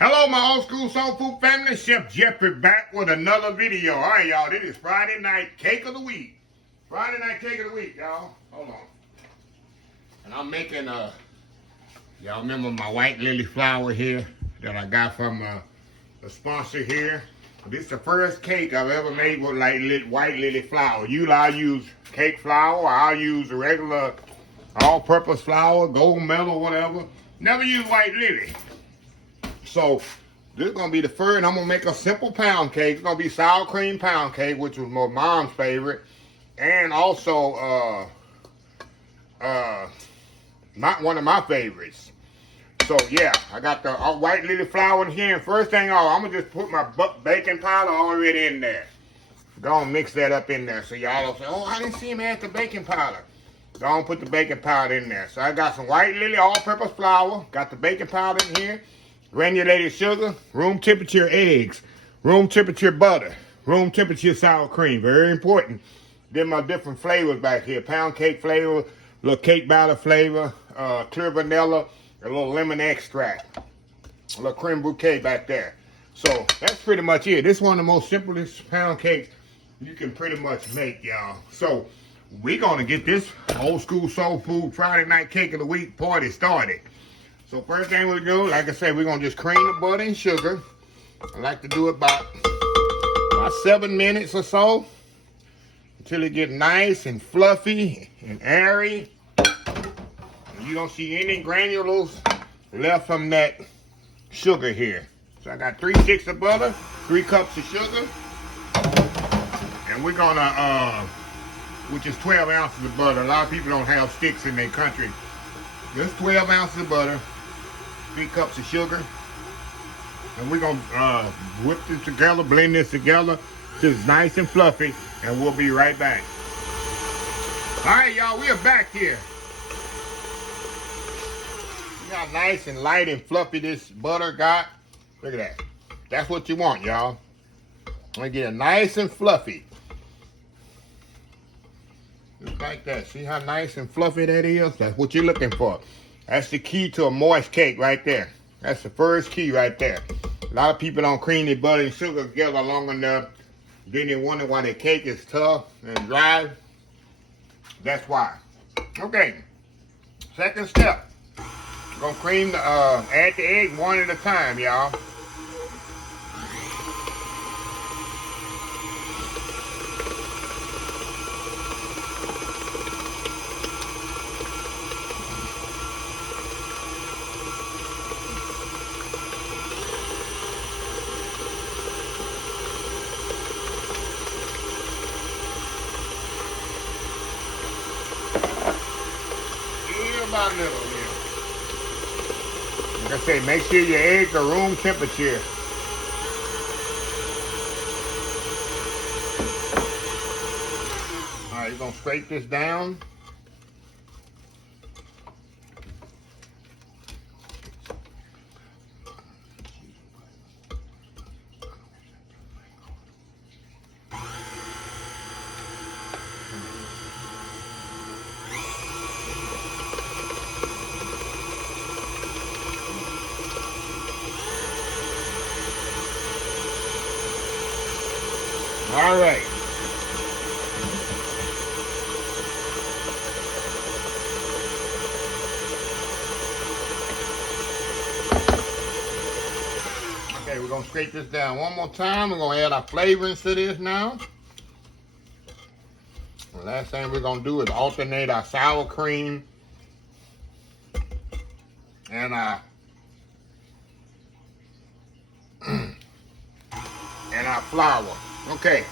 Hello, my old school soul food family. Chef Jeffrey back with another video. All right, y'all. This is Friday night cake of the week. Friday night cake of the week, y'all. Hold on. And I'm making y'all remember my white lily flour here that I got from the sponsor here. This is the first cake I've ever made with like white lily flour. I'll use cake flour. I'll use regular all-purpose flour, gold medal, whatever. Never use white lily. So this is gonna be the first, and I'm gonna make a simple pound cake. It's gonna be sour cream pound cake, which was my mom's favorite, and also not one of my favorites. So yeah, I got the white lily flour in here. And first thing I'm gonna just put my baking powder already in there. Go and mix that up in there. So y'all will say, oh, I didn't see him add the baking powder. Go and put the baking powder in there. So I got some white lily all-purpose flour. Got the baking powder in here. Granulated sugar, room temperature eggs, room temperature butter, room temperature sour cream. Very important. Then my different flavors back here. Pound cake flavor, little cake batter flavor, clear vanilla, a little lemon extract, a little creme bouquet back there. So that's pretty much it. This is one of the most simplest pound cakes you can pretty much make, y'all. So we're going to get this old school soul food Friday night cake of the week party started. So first thing we do, like I said, we're going to just cream the butter and sugar. I like to do it about 7 minutes or so until it gets nice and fluffy and airy. And you don't see any granules left from that sugar here. So I got 3 sticks of butter, 3 cups of sugar. And we're going to, which is 12 ounces of butter. A lot of people don't have sticks in their country. Just 12 ounces of butter. 3 cups of sugar, and we're gonna whip this together, blend this together till it's nice and fluffy, and we'll be right back. All right, y'all, we are back here. See how nice and light and fluffy this butter got? Look at that. That's what you want, y'all. I'm gonna get it nice and fluffy. Just like that. See how nice and fluffy that is? That's what you're looking for. That's the key to a moist cake right there. That's the first key right there. A lot of people don't cream their butter and sugar together long enough. Then they wonder why their cake is tough and dry. That's why. Okay. Second step. We're gonna cream the add the egg one at a time, y'all. About little here. Like I say, make sure your eggs are room temperature. All right, you're gonna scrape this down. All right. Okay, we're gonna scrape this down one more time. We're gonna add our flavorings to this now. The last thing we're gonna do is alternate our sour cream and our flour. Okay.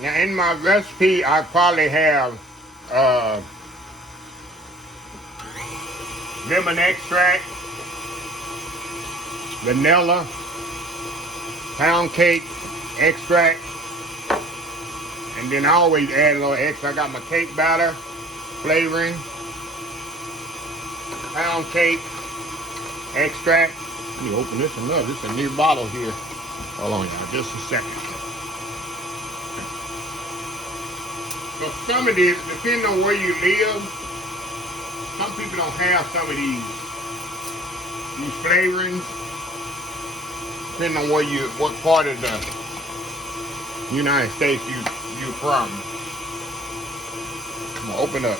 Now in my recipe, I probably have lemon extract, vanilla, pound cake extract, and then I always add a little extra. I got my cake batter, flavoring, pound cake extract. Let me open this one up. This is a new bottle here. Hold on, y'all, just a second. So some of these, depending on where you live, some people don't have some of these these flavorings, depending on what part of the United States you from. I'm gonna open up.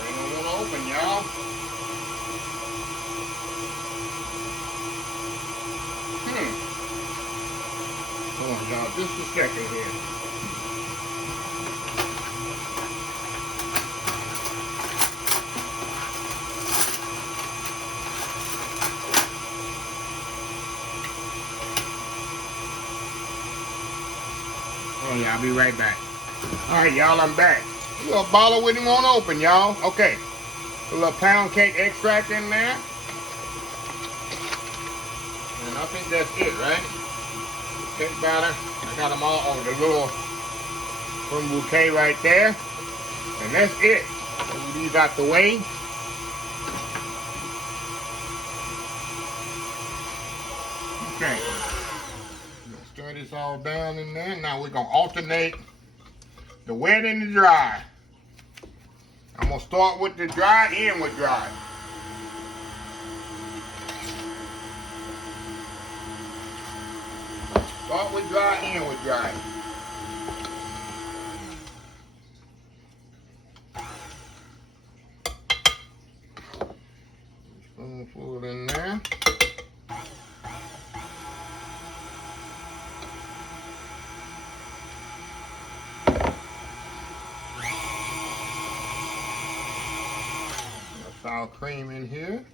Ain't no one to open, y'all. Hold on, y'all, just a second here. Oh yeah, I'll be right back. Alright, y'all, I'm back. You a bottle wouldn't want to open, y'all. Okay. A little pound cake extract in there. And I think that's it, right? Cake batter. I got them all on the little bouquet right there. And that's it. Move these out the way. Okay. Stir this all down in there. Now we're gonna alternate the wet and the dry. I'm gonna start with the dry, end with dry. Start with dry, end with dry. Spoonful in there. Sour cream in here.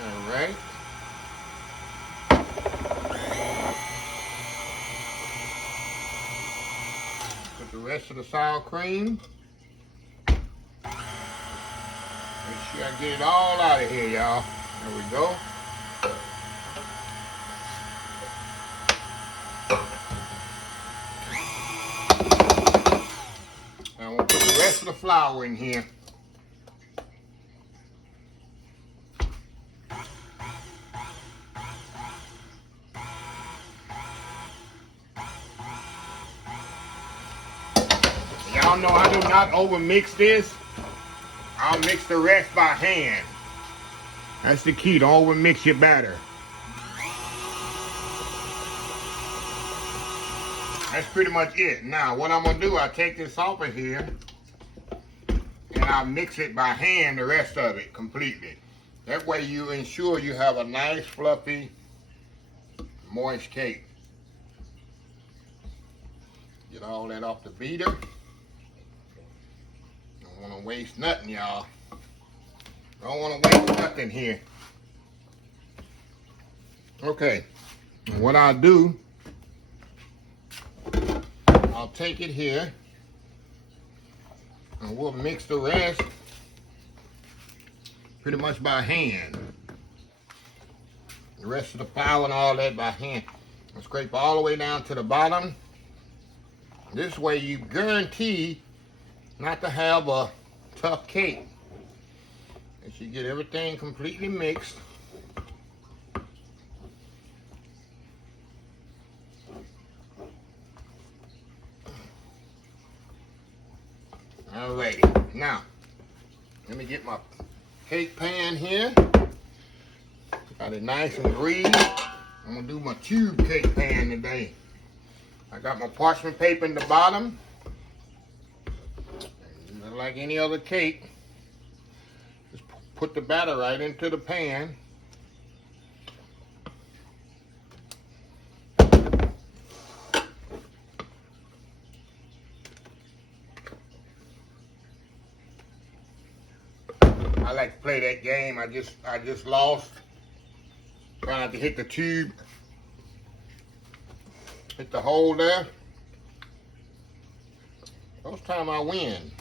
All right. Put the rest of the sour cream. Make sure I get it all out of here, y'all. There we go. Now I'm gonna put the rest of the flour in here. Y'all know I do not over mix this. I'll mix the rest by hand. That's the key, don't over mix your batter. That's pretty much it. Now what I'm gonna do, I take this off of here and I'll mix it by hand, the rest of it completely. That way you ensure you have a nice fluffy moist cake. Get all that off the beater. Don't want to waste nothing, y'all. Don't want to waste nothing here. Okay, and what I'll do, I'll take it here and we'll mix the rest pretty much by hand. The rest of the flour and all that by hand. I'll scrape all the way down to the bottom. This way you guarantee not to have a tough cake. As you get everything completely mixed. Alrighty, now let me get my cake pan here. Got it nice and greased. I'm gonna do my tube cake pan today. I got my parchment paper in the bottom. And like any other cake, just put the batter right into the pan. I like to play that game. I just lost. Try not to hit the tube. Hit the hole there. Most time I win.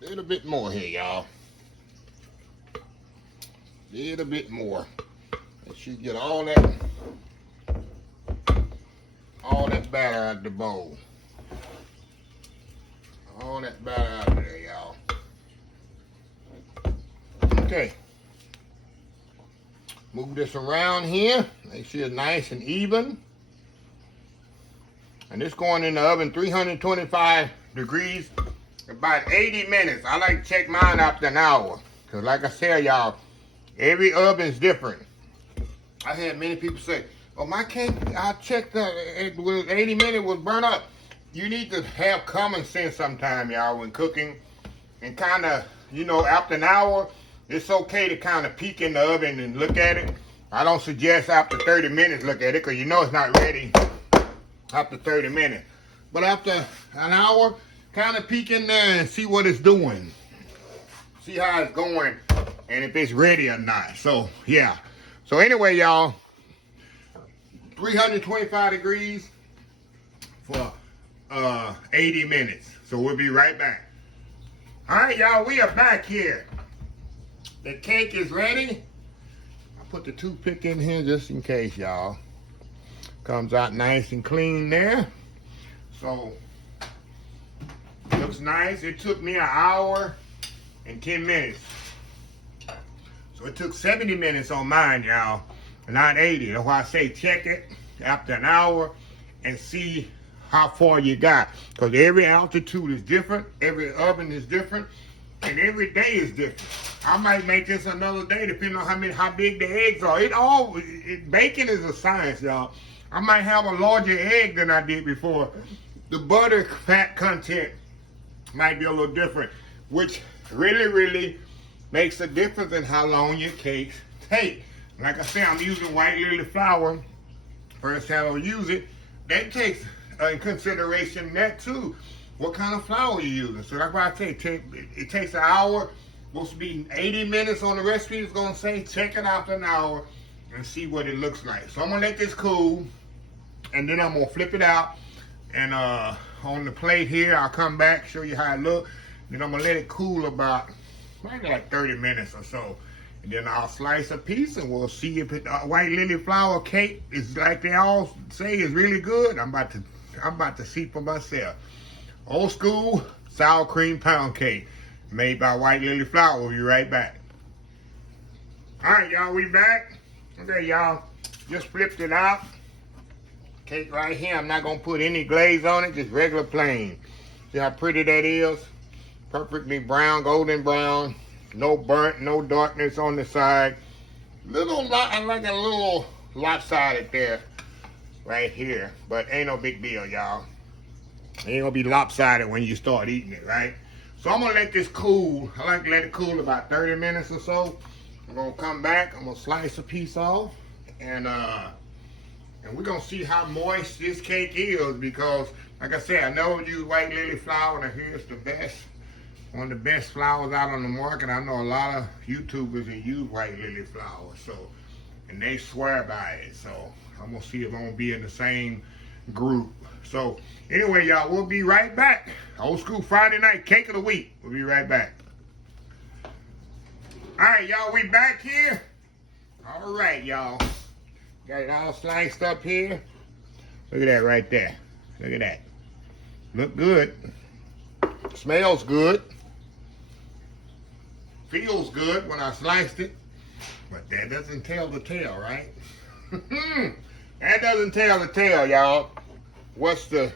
Little bit more here, y'all. Little bit more. Make sure you get all that batter out of the bowl. All that batter out of there, y'all. Okay. Move this around here. Make sure it's nice and even. And this going in the oven 325 degrees, about 80 minutes. I like to check mine after an hour. Because like I said, y'all, every oven's different. I had many people say, oh, my cake, I checked, it was 80 minutes, was burnt up. You need to have common sense sometime, y'all, when cooking. And kind of, you know, after an hour, it's okay to kind of peek in the oven and look at it. I don't suggest after 30 minutes look at it, because you know it's not ready after 30 minutes. But after an hour, kind of peek in there and see what it's doing. See how it's going and if it's ready or not. So, yeah. So anyway, y'all, 325 degrees for 80 minutes. So we'll be right back. All right, y'all, we are back here. The cake is ready. I put the toothpick in here just in case, y'all. Comes out nice and clean there. So, looks nice. It took me an hour and 10 minutes. So it took 70 minutes on mine, y'all, not 80. That's why I say check it after an hour and see how far you got. Because every altitude is different, every oven is different, and every day is different. I might make this another day depending on how big the eggs are. Bacon is a science, y'all. I might have a larger egg than I did before. The butter fat content might be a little different, which really makes a difference in how long your cakes take. Like I said, I'm using white lily flour. First time I'll use it. That takes in consideration that too. What kind of flour you're using. So that's why I say it takes an hour. Supposed to be 80 minutes on the recipe. It's going to say check it after an hour and see what it looks like. So I'm going to let this cool. And then I'm going to flip it out. And on the plate here, I'll come back, show you how it looks. Then I'm going to let it cool about maybe like 30 minutes or so. And then I'll slice a piece and we'll see if white lily flour cake is like they all say is really good. I'm about to see for myself. Old school sour cream pound cake made by white lily flour. We'll be right back. All right, y'all, we back. Okay, y'all, just flipped it out. Cake right here. I'm not gonna put any glaze on it, just regular plain. See how pretty that is? Perfectly brown, golden brown. No burnt, no darkness on the side. I like a little lopsided there, right here. But ain't no big deal, y'all. It ain't gonna be lopsided when you start eating it, right? So I'm gonna let this cool. I like to let it cool about 30 minutes or so. I'm gonna come back. I'm gonna slice a piece off, and we're gonna see how moist this cake is, because, like I said, I never use white lily flour, and I hear it's the best. One of the best flours out on the market. I know a lot of YouTubers that use white lily flour, and they swear by it. So I'm gonna see if I'm gonna be in the same group. So anyway, y'all, we'll be right back. Old school Friday night cake of the week. We'll be right back. All right, y'all, we back here. All right, y'all. Got it all sliced up here. Look at that right there. Look at that. Look good. Smells good. Feels good when I sliced it. But that doesn't tell the tale, right? That doesn't tell the tale, y'all. What's the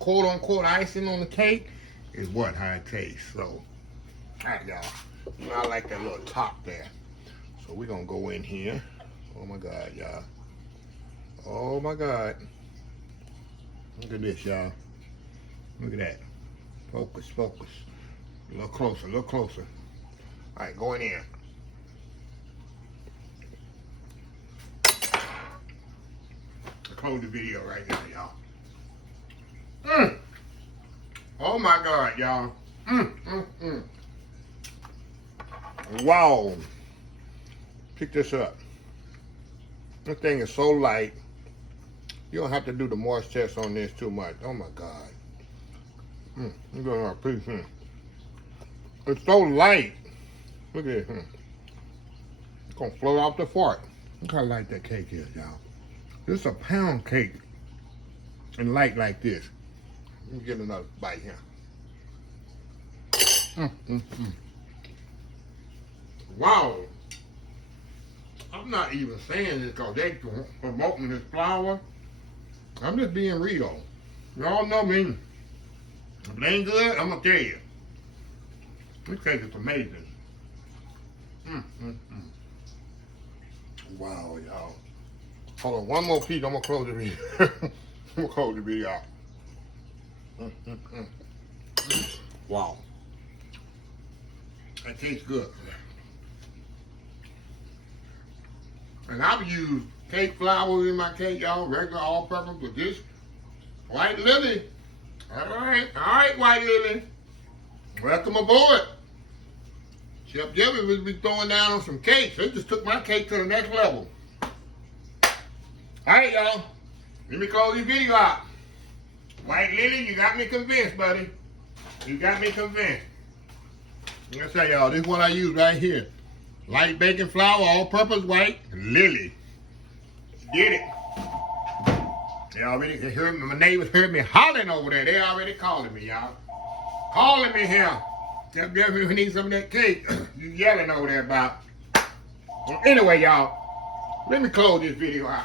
quote-unquote icing on the cake is how it tastes. So, all right, y'all. You know, I like that little top there. So we're going to go in here. Oh, my God, y'all. Oh, my God. Look at this, y'all. Look at that. Focus, focus. A little closer, a little closer. All right, going in. Close the video right now, y'all. Oh my God, y'all. Wow. Pick this up. This thing is so light. You don't have to do the moist test on this too much. Oh my God. You're going to piece. It's so light. Look at it. It's gonna float off the fork. Look how light that cake is, y'all. This is a pound cake and light like this. Let me get another bite here. Wow. I'm not even saying this because they promoting this flour. I'm just being real. Y'all know me. If it ain't good, I'm gonna tell you. This cake is amazing. Wow, y'all. Hold on, one more piece. I'm gonna close the video. I'm gonna close the video out. Wow. That tastes good. And I've used cake flour in my cake, y'all, regular all-purpose, but this White Lily. All right, White Lily. Welcome aboard. Chef Jimmy will be throwing down on some cakes. They just took my cake to the next level. All right, y'all. Let me close this video out. White Lily, you got me convinced, buddy. You got me convinced. Let's say, y'all, this is what I use right here. Light baking flour, all-purpose White Lily. Get it. They already heard me. My neighbors heard me hollering over there. They already calling me, y'all. Calling me here. Chef Jeffrey, we need some of that cake. You yelling over there about. Well, anyway, y'all, let me close this video out.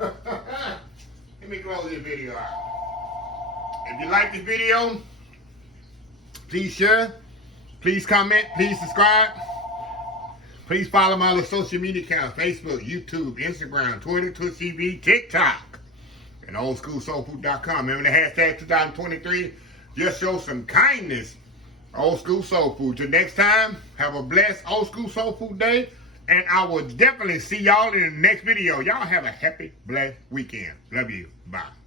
Let me close this video out. If you like this video, please share, please comment, please subscribe. Please follow my other social media accounts: Facebook, YouTube, Instagram, Twitter, Twitch TV, TikTok, and oldschoolsoulfood.com. Remember the hashtag 2023. Just show some kindness. Old School Soul Food. Till next time, have a blessed Old School Soul Food day. And I will definitely see y'all in the next video. Y'all have a happy, blessed weekend. Love you. Bye.